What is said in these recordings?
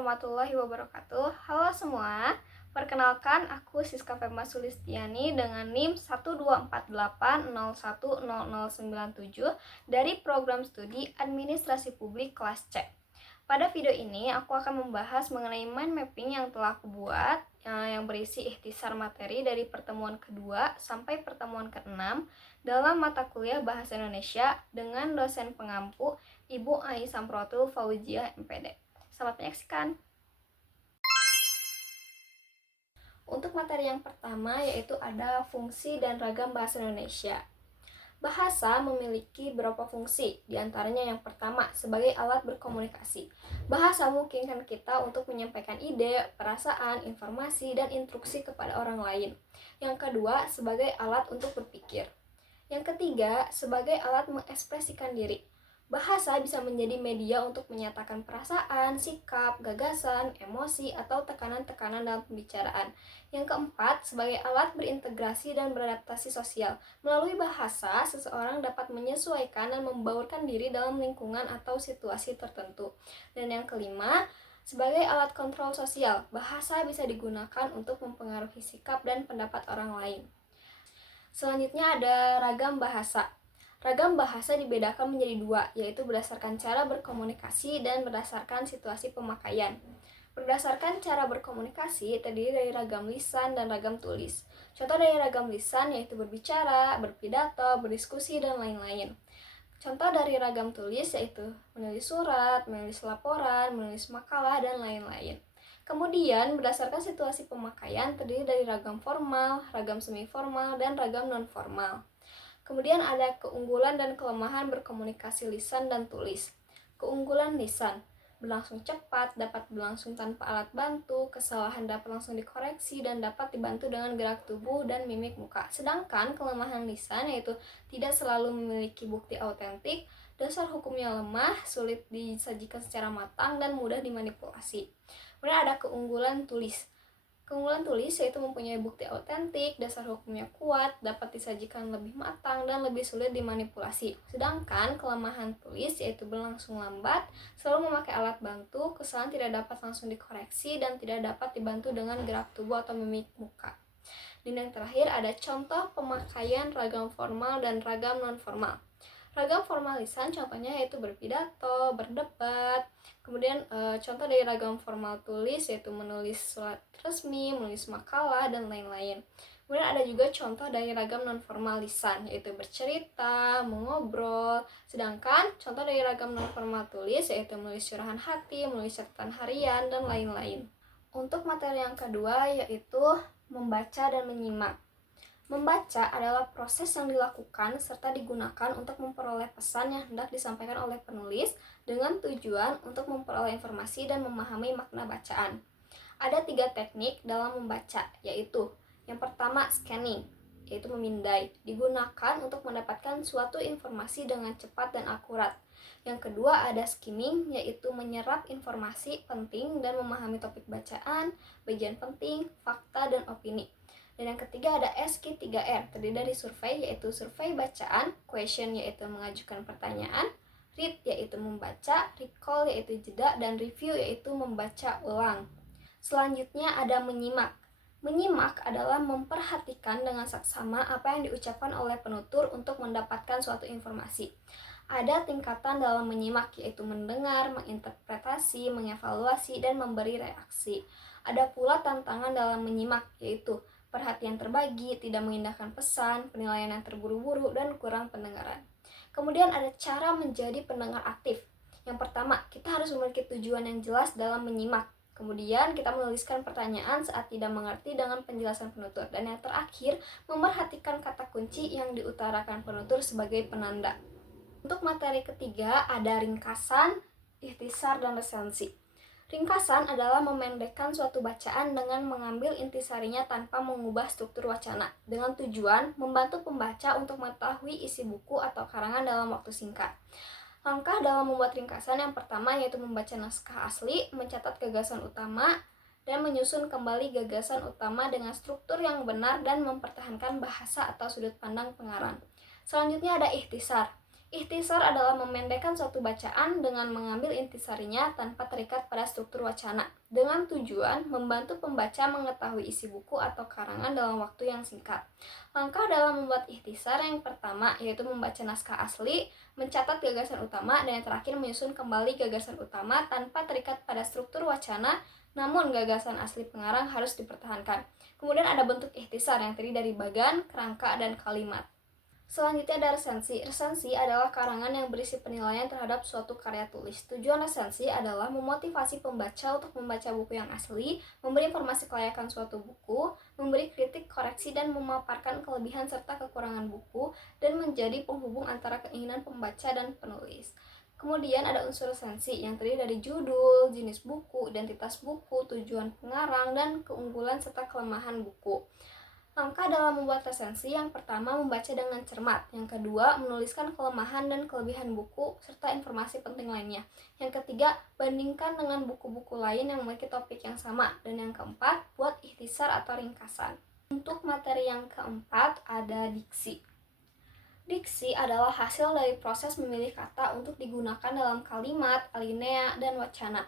warahmatullahi wabarakatuh. Halo semua, perkenalkan aku Siska Fema Sulistiani dengan NIM 12480100097 dari program studi Administrasi Publik kelas C. Pada video ini aku akan membahas mengenai mind mapping yang telah aku buat yang berisi ikhtisar materi dari pertemuan kedua sampai pertemuan ke-6 dalam mata kuliah Bahasa Indonesia dengan dosen pengampu Ibu Ai Samprotul Fauziah MPD. Selamat menyaksikan. Untuk materi yang pertama yaitu ada fungsi dan ragam bahasa Indonesia. Bahasa memiliki beberapa fungsi, diantaranya yang pertama sebagai alat berkomunikasi. Bahasa memungkinkan kita untuk menyampaikan ide, perasaan, informasi, dan instruksi kepada orang lain. Yang kedua, sebagai alat untuk berpikir. Yang ketiga, sebagai alat mengekspresikan diri. Bahasa bisa menjadi media untuk menyatakan perasaan, sikap, gagasan, emosi, atau tekanan-tekanan dalam pembicaraan. Yang keempat, sebagai alat berintegrasi dan beradaptasi sosial. Melalui bahasa, seseorang dapat menyesuaikan dan membaurkan diri dalam lingkungan atau situasi tertentu. Dan yang kelima, sebagai alat kontrol sosial, bahasa bisa digunakan untuk mempengaruhi sikap dan pendapat orang lain. Selanjutnya ada ragam bahasa. Ragam bahasa dibedakan menjadi dua, yaitu berdasarkan cara berkomunikasi dan berdasarkan situasi pemakaian. Berdasarkan cara berkomunikasi terdiri dari ragam lisan dan ragam tulis. Contoh dari ragam lisan yaitu berbicara, berpidato, berdiskusi, dan lain-lain. Contoh dari ragam tulis yaitu menulis surat, menulis laporan, menulis makalah, dan lain-lain. Kemudian berdasarkan situasi pemakaian terdiri dari ragam formal, ragam semi-formal, dan ragam non-formal. Kemudian ada keunggulan dan kelemahan berkomunikasi lisan dan tulis. Keunggulan lisan, berlangsung cepat, dapat berlangsung tanpa alat bantu, kesalahan dapat langsung dikoreksi, dan dapat dibantu dengan gerak tubuh dan mimik muka. Sedangkan kelemahan lisan yaitu tidak selalu memiliki bukti autentik, dasar hukumnya lemah, sulit disajikan secara matang, dan mudah dimanipulasi. Kemudian ada keunggulan tulis. Keunggulan tulis yaitu mempunyai bukti autentik, dasar hukumnya kuat, dapat disajikan lebih matang, dan lebih sulit dimanipulasi. Sedangkan kelemahan tulis yaitu berlangsung lambat, selalu memakai alat bantu, kesalahan tidak dapat langsung dikoreksi, dan tidak dapat dibantu dengan gerak tubuh atau mimik muka. Dan yang terakhir ada contoh pemakaian ragam formal dan ragam non-formal. Ragam formal lisan contohnya yaitu berpidato, berdebat. Kemudian contoh dari ragam formal tulis yaitu menulis surat resmi, menulis makalah, dan lain-lain. Kemudian ada juga contoh dari ragam non-formal lisan yaitu bercerita, mengobrol. Sedangkan contoh dari ragam non-formal tulis yaitu menulis curahan hati, menulis catatan harian, dan lain-lain. Untuk materi yang kedua yaitu membaca dan menyimak. Membaca adalah proses yang dilakukan serta digunakan untuk memperoleh pesan yang hendak disampaikan oleh penulis dengan tujuan untuk memperoleh informasi dan memahami makna bacaan. Ada 3 teknik dalam membaca, yaitu yang pertama scanning, yaitu memindai, digunakan untuk mendapatkan suatu informasi dengan cepat dan akurat. Yang kedua ada skimming, yaitu menyerap informasi penting dan memahami topik bacaan, bagian penting, fakta, dan opini. Dan yang ketiga ada SQ3R, terdiri dari survei yaitu survei bacaan, question yaitu mengajukan pertanyaan, read yaitu membaca, recall yaitu jeda, dan review yaitu membaca ulang. Selanjutnya ada menyimak. Menyimak adalah memperhatikan dengan saksama apa yang diucapkan oleh penutur untuk mendapatkan suatu informasi. Ada tingkatan dalam menyimak yaitu mendengar, menginterpretasi, mengevaluasi, dan memberi reaksi. Ada pula tantangan dalam menyimak yaitu perhatian terbagi, tidak mengindahkan pesan, penilaian yang terburu-buru, dan kurang pendengaran. Kemudian ada cara menjadi pendengar aktif. Yang pertama, kita harus memiliki tujuan yang jelas dalam menyimak. Kemudian kita menuliskan pertanyaan saat tidak mengerti dengan penjelasan penutur. Dan yang terakhir, memerhatikan kata kunci yang diutarakan penutur sebagai penanda. Untuk materi ketiga ada ringkasan, ikhtisar, dan resensi. Ringkasan adalah memendekkan suatu bacaan dengan mengambil intisarinya tanpa mengubah struktur wacana, dengan tujuan membantu pembaca untuk mengetahui isi buku atau karangan dalam waktu singkat. Langkah dalam membuat ringkasan yang pertama yaitu membaca naskah asli, mencatat gagasan utama, dan menyusun kembali gagasan utama dengan struktur yang benar dan mempertahankan bahasa atau sudut pandang pengarang. Selanjutnya ada ikhtisar. Ikhtisar adalah memendekkan suatu bacaan dengan mengambil intisarinya tanpa terikat pada struktur wacana, dengan tujuan membantu pembaca mengetahui isi buku atau karangan dalam waktu yang singkat. Langkah dalam membuat ikhtisar yang pertama yaitu membaca naskah asli, mencatat gagasan utama, dan yang terakhir menyusun kembali gagasan utama tanpa terikat pada struktur wacana, namun gagasan asli pengarang harus dipertahankan. Kemudian ada bentuk ikhtisar yang terdiri dari bagan, kerangka, dan kalimat. Selanjutnya ada resensi. Resensi adalah karangan yang berisi penilaian terhadap suatu karya tulis. Tujuan resensi adalah memotivasi pembaca untuk membaca buku yang asli, memberi informasi kelayakan suatu buku, memberi kritik, koreksi, dan memaparkan kelebihan serta kekurangan buku, dan menjadi penghubung antara keinginan pembaca dan penulis. Kemudian ada unsur resensi yang terdiri dari judul, jenis buku, identitas buku, tujuan pengarang, dan keunggulan serta kelemahan buku. Langkah dalam membuat resensi yang pertama membaca dengan cermat, yang kedua menuliskan kelemahan dan kelebihan buku serta informasi penting lainnya, yang ketiga bandingkan dengan buku-buku lain yang memiliki topik yang sama, dan yang keempat buat ikhtisar atau ringkasan. Untuk materi yang keempat ada diksi. Diksi adalah hasil dari proses memilih kata untuk digunakan dalam kalimat, alinea, dan wacana.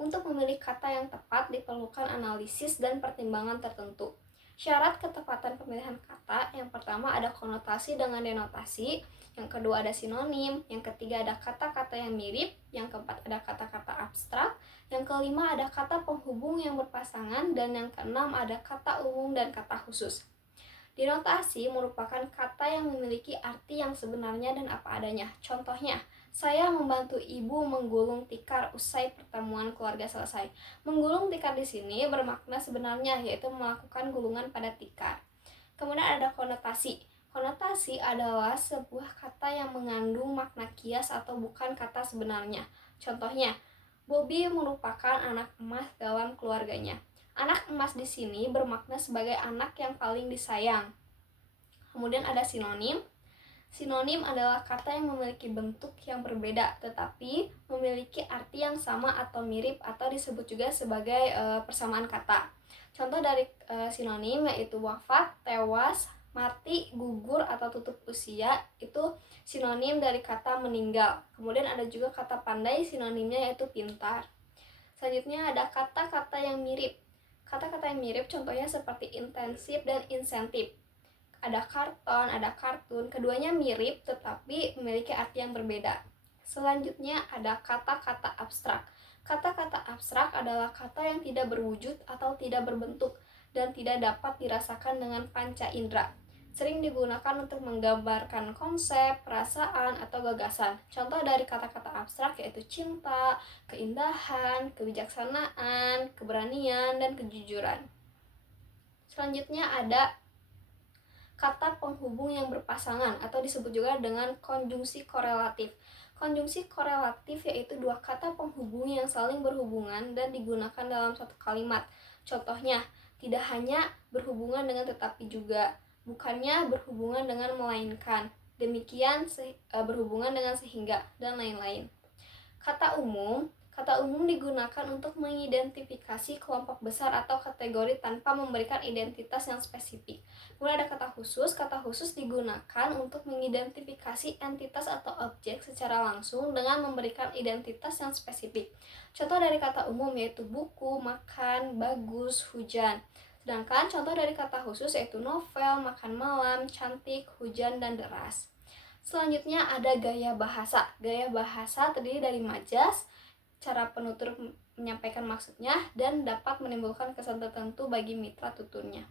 Untuk memilih kata yang tepat diperlukan analisis dan pertimbangan tertentu. Syarat ketepatan pemilihan kata, yang pertama ada konotasi dengan denotasi, yang kedua ada sinonim, yang ketiga ada kata-kata yang mirip, yang keempat ada kata-kata abstrak, yang kelima ada kata penghubung yang berpasangan, dan yang keenam ada kata umum dan kata khusus. Denotasi merupakan kata yang memiliki arti yang sebenarnya dan apa adanya. Contohnya, saya membantu ibu menggulung tikar usai pertemuan keluarga selesai. Menggulung tikar di sini bermakna sebenarnya, yaitu melakukan gulungan pada tikar. Kemudian ada konotasi. Konotasi adalah sebuah kata yang mengandung makna kias atau bukan kata sebenarnya. Contohnya, Bobby merupakan anak emas dalam keluarganya. Anak emas di sini bermakna sebagai anak yang paling disayang. Kemudian ada sinonim. Sinonim adalah kata yang memiliki bentuk yang berbeda tetapi memiliki arti yang sama atau mirip, atau disebut juga sebagai persamaan kata. Contoh dari sinonim yaitu wafat, tewas, mati, gugur, atau tutup usia. Itu sinonim dari kata meninggal. Kemudian ada juga kata pandai, sinonimnya yaitu pintar. Selanjutnya ada kata-kata yang mirip. Kata-kata yang mirip contohnya seperti intensif dan insentif. Ada karton, ada kartun, keduanya mirip tetapi memiliki arti yang berbeda. Selanjutnya ada kata-kata abstrak. Kata-kata abstrak adalah kata yang tidak berwujud atau tidak berbentuk dan tidak dapat dirasakan dengan panca indera. Sering digunakan untuk menggambarkan konsep, perasaan, atau gagasan. Contoh dari kata-kata abstrak yaitu cinta, keindahan, kebijaksanaan, keberanian, dan kejujuran. Selanjutnya ada kata penghubung yang berpasangan atau disebut juga dengan konjungsi korelatif. Konjungsi korelatif yaitu dua kata penghubung yang saling berhubungan dan digunakan dalam satu kalimat. Contohnya, tidak hanya berhubungan dengan tetapi juga, bukannya berhubungan dengan melainkan, demikian berhubungan dengan sehingga, dan lain-lain. Kata umum digunakan untuk mengidentifikasi kelompok besar atau kategori tanpa memberikan identitas yang spesifik. Kemudian ada kata khusus digunakan untuk mengidentifikasi entitas atau objek secara langsung dengan memberikan identitas yang spesifik. Contoh dari kata umum yaitu buku, makan, bagus, hujan. Sedangkan contoh dari kata khusus yaitu novel, makan malam, cantik, hujan, dan deras. Selanjutnya ada gaya bahasa. Gaya bahasa terdiri dari majas, cara penutur menyampaikan maksudnya, dan dapat menimbulkan kesan tertentu bagi mitra tuturnya.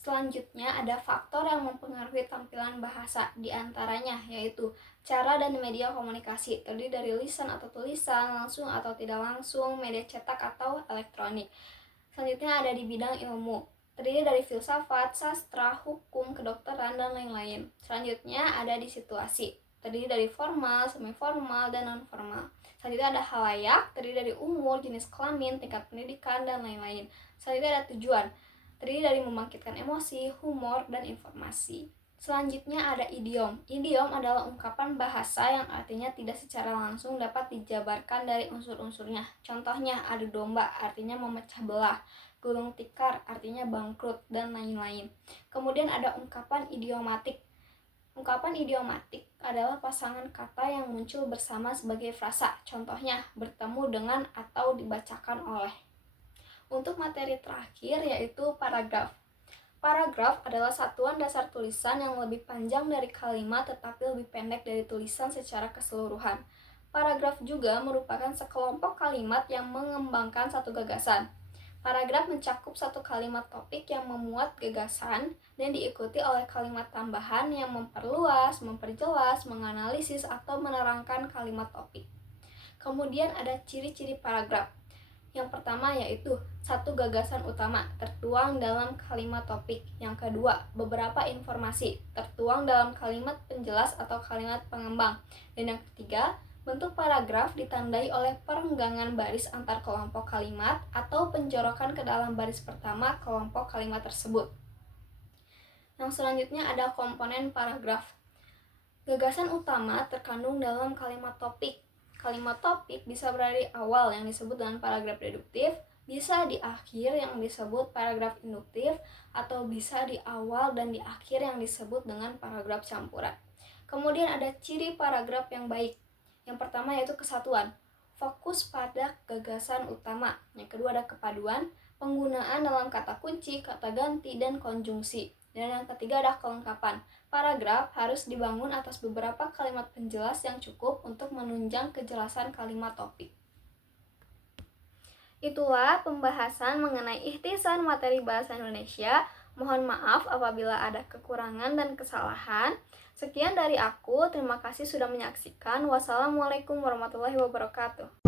Selanjutnya ada faktor yang mempengaruhi tampilan bahasa, diantaranya yaitu cara dan media komunikasi, terdiri dari lisan atau tulisan, langsung atau tidak langsung, media cetak atau elektronik. Selanjutnya ada di bidang ilmu, terdiri dari filsafat, sastra, hukum, kedokteran, dan lain-lain. Selanjutnya ada di situasi, terdiri dari formal, semi-formal, dan non-formal. Selanjutnya ada halayak, terdiri dari umur, jenis kelamin, tingkat pendidikan, dan lain-lain. Selanjutnya ada tujuan, terdiri dari membangkitkan emosi, humor, dan informasi. Selanjutnya ada idiom. Idiom adalah ungkapan bahasa yang artinya tidak secara langsung dapat dijabarkan dari unsur-unsurnya. Contohnya, adu domba artinya memecah belah, gulung tikar artinya bangkrut, dan lain-lain. Kemudian ada ungkapan idiomatik. Ungkapan idiomatik adalah pasangan kata yang muncul bersama sebagai frasa. Contohnya, bertemu dengan atau dibacakan oleh. Untuk materi terakhir yaitu paragraf. Paragraf adalah satuan dasar tulisan yang lebih panjang dari kalimat tetapi lebih pendek dari tulisan secara keseluruhan. Paragraf juga merupakan sekelompok kalimat yang mengembangkan satu gagasan. Paragraf mencakup satu kalimat topik yang memuat gagasan dan diikuti oleh kalimat tambahan yang memperluas, memperjelas, menganalisis, atau menerangkan kalimat topik. Kemudian ada ciri-ciri paragraf. Yang pertama yaitu satu gagasan utama tertuang dalam kalimat topik. Yang kedua, beberapa informasi tertuang dalam kalimat penjelas atau kalimat pengembang. Dan yang ketiga, bentuk paragraf ditandai oleh perenggangan baris antar kelompok kalimat atau penjorokan ke dalam baris pertama kelompok kalimat tersebut. Yang selanjutnya ada komponen paragraf. Gagasan utama terkandung dalam kalimat topik. Kalimat topik bisa berada di awal yang disebut dengan paragraf deduktif, bisa di akhir yang disebut paragraf induktif, atau bisa di awal dan di akhir yang disebut dengan paragraf campuran. Kemudian ada ciri paragraf yang baik. Yang pertama yaitu kesatuan, fokus pada gagasan utama. Yang kedua ada kepaduan, penggunaan dalam kata kunci, kata ganti, dan konjungsi. Dan yang ketiga ada kelengkapan. Paragraf harus dibangun atas beberapa kalimat penjelas yang cukup untuk menunjang kejelasan kalimat topik. Itulah pembahasan mengenai ikhtisan materi bahasa Indonesia. Mohon maaf apabila ada kekurangan dan kesalahan. Sekian dari aku, terima kasih sudah menyaksikan. Wassalamualaikum warahmatullahi wabarakatuh.